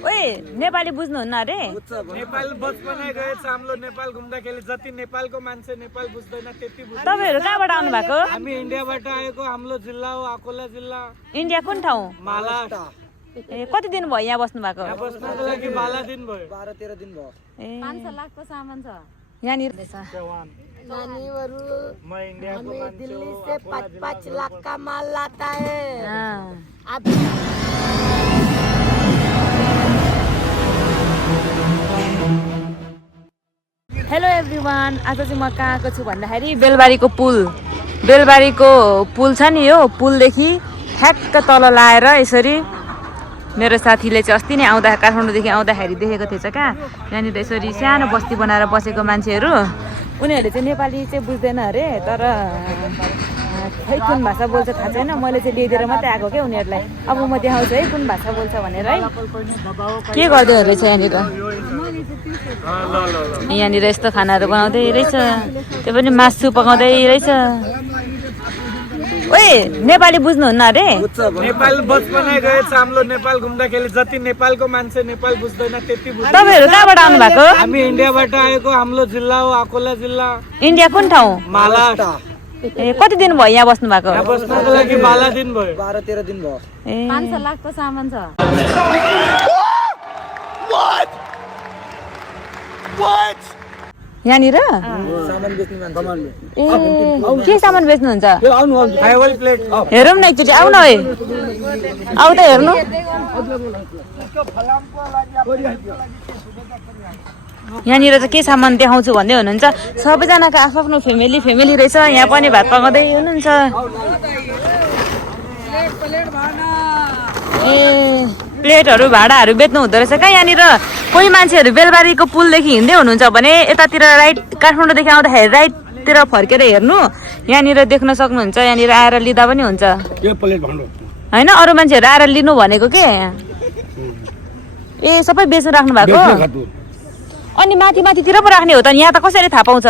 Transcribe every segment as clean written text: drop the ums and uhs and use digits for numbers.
ओए नेपाली बुझ्नुहुन्न अरे? नेपाल बचपनै गएछ हाम्रो। नेपाल घुम्दाखेरि जति नेपालको मान्छे नेपाल बुझ्दैन त्यति बुझ्छ। तपाईहरु कहाँबाट आउनु भएको? हामी इन्डियाबाट आएको। हाम्रो जिल्ला हो अकोला जिल्ला। इन्डिया कुन ठाउँ? महाराष्ट्र। ए कति दिन भयो यहाँ बस्नु भएको? यहाँ बस्नको लागि 12 दिन भयो। 12-13 दिन भयो। ए 500 लाखको सामान छ यहाँनिर नानीहरू मैं इंडिया को हमें दिल्ली से 5-5 लाख का माल लाता है। अब हेलो एभ्रिवान, आज चाहिँ म कहाँ आएको छु भन्दाखेरि बेलबारीको पुल छ नि, यो पुलदेखि ठ्याक्क तल लाएर यसरी मेरो साथीले चाहिँ अस्ति नै आउँदा काठमाडौँदेखि आउँदाखेरि देखेको थिएछ क्या। यहाँनिर यसरी सानो बस्ती बनाएर बसेको मान्छेहरू, उनीहरूले चाहिँ नेपाली चाहिँ बुझ्दैन अरे, तर खै कुन भाषा बोल्छ थाहा छैन। मैले चाहिँ ल्याइदिएर मात्रै आएको क्या उनीहरूलाई। अब म देखाउँछु है कुन भाषा बोल्छ भनेर है। के गर्दै रहेछ यहाँनिर? यहाँनिर यस्तो खानाहरू बनाउँदै रहेछ, त्यो पनि मासु पकाउँदै रहेछ। ओए नेपाली बुझ्नुहुन्न अरे? नेपाल बचपनै गएछ हाम्रो। नेपाल घुम्दाखेरि जति नेपालको मान्छे नेपाल बुझ्दैन त्यति बुझ्छ। तपाईहरु कहाँबाट आउनु भएको? हामी इन्डियाबाट आएको। हाम्रो जिल्ला हो अकोला जिल्ला। इन्डिया कुन ठाउँ? महाराष्ट्र। ए कति दिन भयो यहाँ बस्नु भएको? यहाँ बस्नको लागि 12 दिन भयो। 12-13 दिन भयो। ए 500 लाखको सामान छ यहाँनिर सामान बेच्ने मान्छे। ए के सामान बेच्नुहुन्छ? फाइबल प्लेट। हेरौँ न एकचोटि, आऊ न है, आऊ त हेर्नु। यहाँनिर चाहिँ के सामान देखाउँछु भन्दै हुनुहुन्छ। सबैजनाको आफ्नो फेमिली रहेछ। यहाँ पनि भात पकाउँदै हुनुहुन्छ। ए प्लेटहरू भाँडाहरू बेच्नु हुँदो रहेछ क्या यहाँनिर। कोही मान्छेहरू बेलबारीको पुलदेखि हिँड्दै हुनुहुन्छ भने यतातिर राइट, काठमाडौँदेखि आउँदाखेरि राइटतिर फर्केर हेर्नु, यहाँनिर देख्न सक्नुहुन्छ। यहाँनिर आएर लिँदा पनि हुन्छ होइन? अरू मान्छेहरू आएर लिनु भनेको के? ए सबै बेच्नु राख्नु भएको? अनि माथितिर पो राख्ने हो त? यहाँ त कसरी थाहा पाउँछ?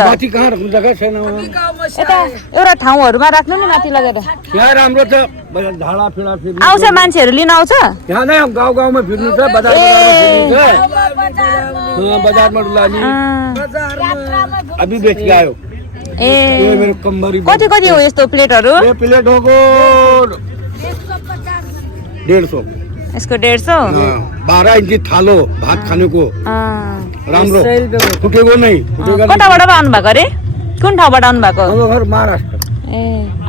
यता एउटा ठाउँहरूमा राख्नु नि, माथि लगेर। राम्रो छ। झाडा फिडा फिर्नु आउँछ मान्छेहरू लिन आउँछ? यहाँ नै गाउँमा फिर्नु छ। बजारमा डुलानी अभी बेच के आयो। ए मेरो कम्बरी कति हो यस्तो प्लेटहरू? ये प्लेट होको 150। यसको 150? 12 इंची थालो भात खाने को राम्रो फुटेको नै। कताबाट आउनु भएको अरे? कुन ठाउँबाट आउनु भएको? घर महाराष्ट्र। ए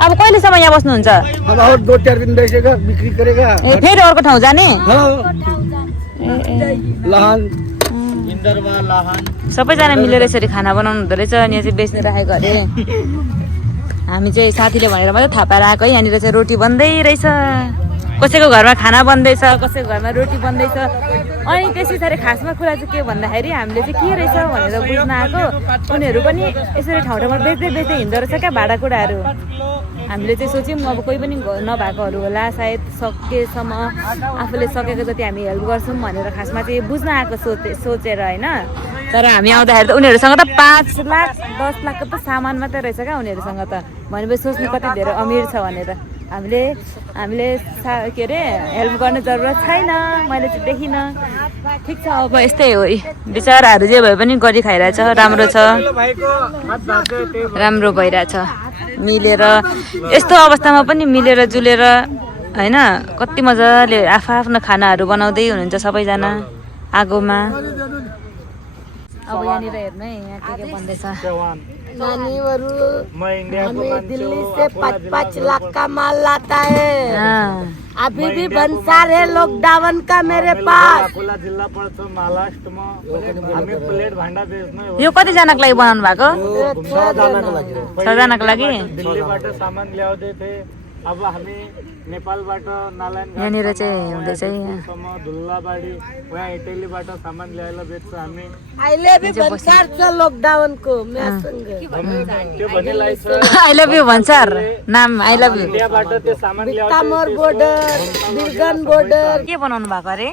अब कहिलेसम्म यहाँ बस्नुहुन्छ? अब और 2-4 दिन रहेगा, बिक्री करेगा। ए फेरि अर्को ठाउँ जाने? लहान सबैजना मिलेर यसरी खाना बनाउनु हुँदो रहेछ। अनि यहाँ चाहिँ बेच्न राखेको अरे। हामी चाहिँ साथीले भनेर मात्रै थाहा पाएर आएको। यहाँनिर चाहिँ रोटी बन्दै रहेछ, कसैको घरमा खाना बन्दैछ, कसैको घरमा रोटी बन्दैछ। अनि त्यस पछाडि खासमा कुरा चाहिँ के भन्दाखेरि हामीले चाहिँ के रहेछ भनेर बुझ्न आएको। उनीहरू पनि यसरी ठाउँ ठाउँमा बेच्दै हिँड्दो रहेछ क्या भाँडाकुँडाहरू। हामीले चाहिँ सोच्यौँ अब कोही पनि नभएकोहरू होला, सायद सकेसम्म आफूले सकेको जति हामी हेल्प गर्छौँ भनेर खासमा चाहिँ बुझ्न आएको सोचेर होइन। तर हामी आउँदाखेरि त उनीहरूसँग त 5 लाख 10 लाखको त सामान मात्रै रहेछ क्या उनीहरूसँग त। भनेपछि सोच्नु कति धेरै अमिर छ भनेर। हामीले के अरे हेल्प गर्ने जरुरत छैन, मैले चाहिँ देखिनँ। ठिक छ, अब यस्तै हो। बिचराहरू जे भए पनि गरी खाइरहेछ। राम्रो छ, राम्रो भइरहेछ। मिलेर यस्तो अवस्थामा पनि मिलेर जुलेर होइन, कति मजाले आफ्नो खानाहरू बनाउँदै हुनुहुन्छ सबैजना आगोमा। अब यहाँनिर हेर्नु है, यहाँ के बन्दैछ। नानीहरू हमें दिल्ली से 5-5 लाख का माल लाता है। अभी भी भंसार है लॉकडाउन का मेरे पास। अकोला जिल्ला पर्छ महाराष्ट्रमा। हामी प्लेट भाण्डा बेच्नु। यो कतिजनाको लागि बनाउनु भएको? 6 जनाको लागि। दिल्लीबाट सामान ल्याउँदै थिए। अब हामी नेपालबाट नारायण यहाँनिर चाहिँ हुँदैछ धुल्लाबाडी वहाँ इटलीबाट सामान ल्याएर बेच्छ हामी। अहिले भी भंसार छ लॉकडाउन को मेसँग। त्यो भनिलाई छ आई लभ यु भन्छार नाम। I love you. इन्डियाबाट त्यो सामान ल्याउँदै तामर बोर्डर, बिरगन बोर्डर। के बनाउनु भएको अरे?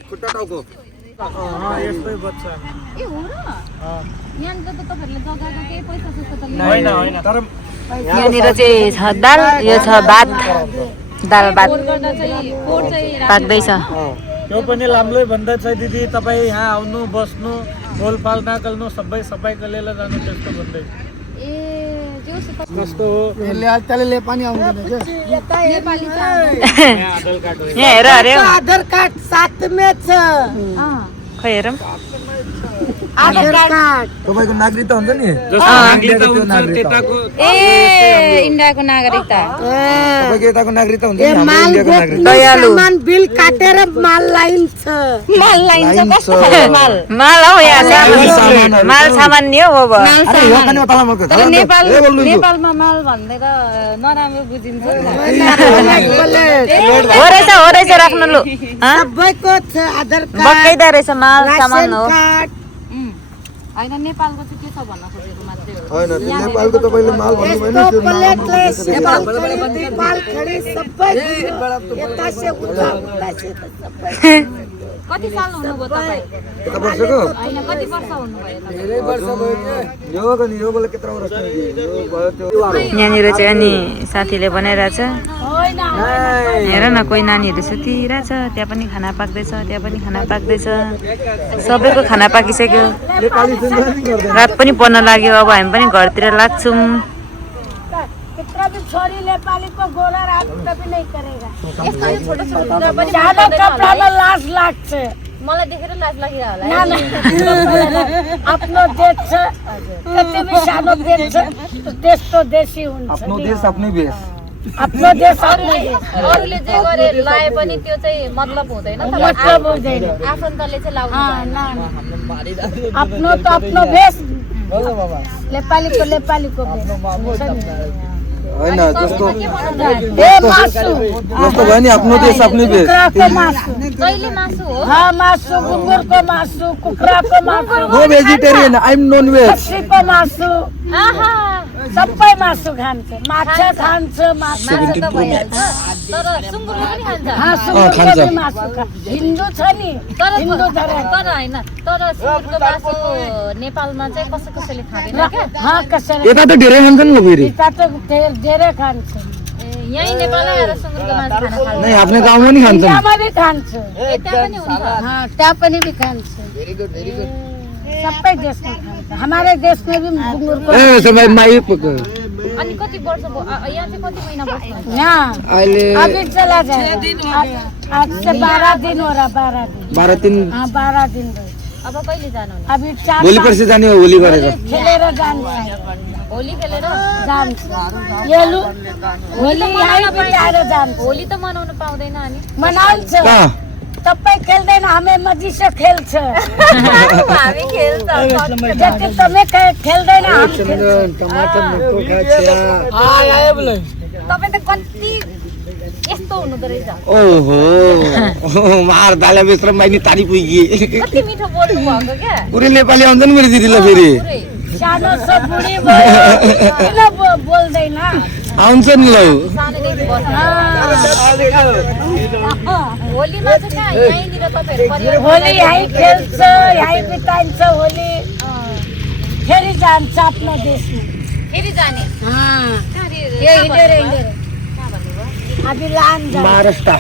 यस्तै बच्छ। यहाँनिर त तपाईहरुले जग्गाको केही पैसा सुस्ता त होइन तर यहाँनिर चाहिँ छ दाल, यो छ भात, दाल भात गर्दा चाहिँ कोड चाहिँ पाक्दैछ। त्यो पनि लाम्लै भन्दैछ दिदी तपाईँ यहाँ आउनु बस्नु गोलपाल नकल्नु सबै सफाइको लिएर जानु त्यस्तो भन्दै ए जोसी कस्तो हो नेपाली छ यहाँ आधार कार्ड हो यहाँ हेर अरे आधार कार्ड साथ में छ खै हेरौँ आधार कार्ड तपाईँको नागरिकता हुन्छ नि जस्तो नागरिकता हुन्छ त्यताको ए इन्डियाको नागरिकता तपाईँको यताको नागरिकता हुन्छ ये नि हाम्रो माल इन्डियाको बेच्ने नागरिकता सामान बिल काटेर माल लाइन्छ माल लाइन्छ लाइन्छ। कस्तो खालको माल माल हौ यहाँ सामानहरू। माल सामान नि हो अब अरे यो पनि उताला मको तर नेपालमा माल भनेर नराम्रो बुझिन्छ हो रहेछ राख्नु लु सबैको छ आधार कार्ड बक्कैदा रहेछ माल सामान रासन हो कार्ड होइन नेपालको चाहिँ के छ भन्न खोजेको मात्रै हो हैन त्यो नेपालको तपाईँले माल भन्नु भएन यस्तो त्यो नाम प्लेटलेस नेपाल खडी सबै यता से उता से सबै कति साल हुनुभयो तपाईँ यता वर्षको होइन कति वर्ष हुनुभयो तपाईँ यो गनी यो बोले केत्रा वर्ष यो भयो त्यो यहाँनिर चाहिँ अनि साथीले बनाइरहेछ हेर न कोही नानीहरू सुतिरहेछ त्यहाँ पनि खाना पाक्दैछ त्यहाँ पनि खाना पाक्दैछ सबैको खाना पाकिसक्यो नेपाली सुन्दैन गर्दैन रात पनि पर्न लाग्यो अब हामी पनि घरतिर लाग्छौँ कितना भी छोरी नेपाली को गोरा रात कभी नहीं करेगा यस्तो यो छोटो छोटो पनि ज्यादा कपड़ा में लाज लाग्छ मलाई देखेर लाज लागिरह्यो होला ना आफ्नो देश छ कति भी सानो देश छ देश तो देशी हुन्छ आफ्नो देश आफ्नै भेष आफ्नो देश आफ्नै देश अरूले जे गरे लाए पनि त्यो चाहिँ मतलब हुँदैन मतलब हुँदैन आफन्तले चाहिँ लाउनु आफ्नो त आफ्नो भेष नेपालीको भेष हैन जस्तो ए मासु जस्तो भयो नि आफ्नो देश आफ्नै भेष कुखुराको मासु कहिले मासु हो मासु गुङ्गुरको मासु कुखुराको मासु no vegetarian I am non veg खसीको मासु आहा सबै मासु खान्छ माछा खान्छ माछा त भइहाल्छ तर सुँगुरको पनि खान्छ सुँगुरको खान्छ। पनि मासु खान्छ हिन्दू छ नि तर हिन्दू धर्म तर होइन तर सुँगुरको मासु नेपालमा चाहिँ कसैले खाँदैन क्या कसरी यता त धेरै खान्छन् नि फेरि यता त धेरै खान्छ यहीँ नेपालमै आएर सुँगुरको मासु खान थाल्छ नै आफ्नो गाउँमा नि खान्छन् इन्डियामा भी खान्छ त्यहाँ पनि हुन्छ त्यहाँ पनि भी खान्छ सबै देशमा खान्छ हमारे देश में भी गुङ्गुरको ए समय माई अनि कति वर्ष भयो यहाँ चाहिँ कति महिना बस्नुहुन्छ यहाँ अहिले अभी चला जाएगा आज से 12 दिन हो रहा 12 दिन 12 दिन 12 दिन भयो अब कहिले जानुहुने अभी 4 भोलि पर्सि जाने हो होली गरेर खेलेर जान्छ होली खेलेर जान्छ येलु होली यहाँ बिताएर जान्छ होली त मनाउनु पाउँदैन अनि मनाउँछ कहाँ तपाईँ खेल्दैन हामी मजिसे खेल्छ हामी खेल्छ जति तपाईँ खेल्दैन हामी खेल्छ टमाटर मक्को खान्छ तपाईँ त कति यस्तो हुनुहुँदो रहेछ ओहो मार दाला बेस्र माइनी तारी पुगी कति मिठो बोल्नु भएको क्या पुरै नेपाली आउँछन् मेरो दिदीलाई फेरि पुरै सानो छ बुढी भयो किन बोल्दैन आउँछन् लौ सानैदेखि बस्नु होलीमा चाहिँ कहाँ यहीँनिर तपाईँहरू परिवार होली यहीँ खेल्छ यहीँ बिताइन्छ होली फेरि जान्छ आफ्नो देशमा फेरि जाने हाँ कहाँ ये हिँडेर कहाँ भन्नुभयो अभी लान जान्छ महाराष्ट्र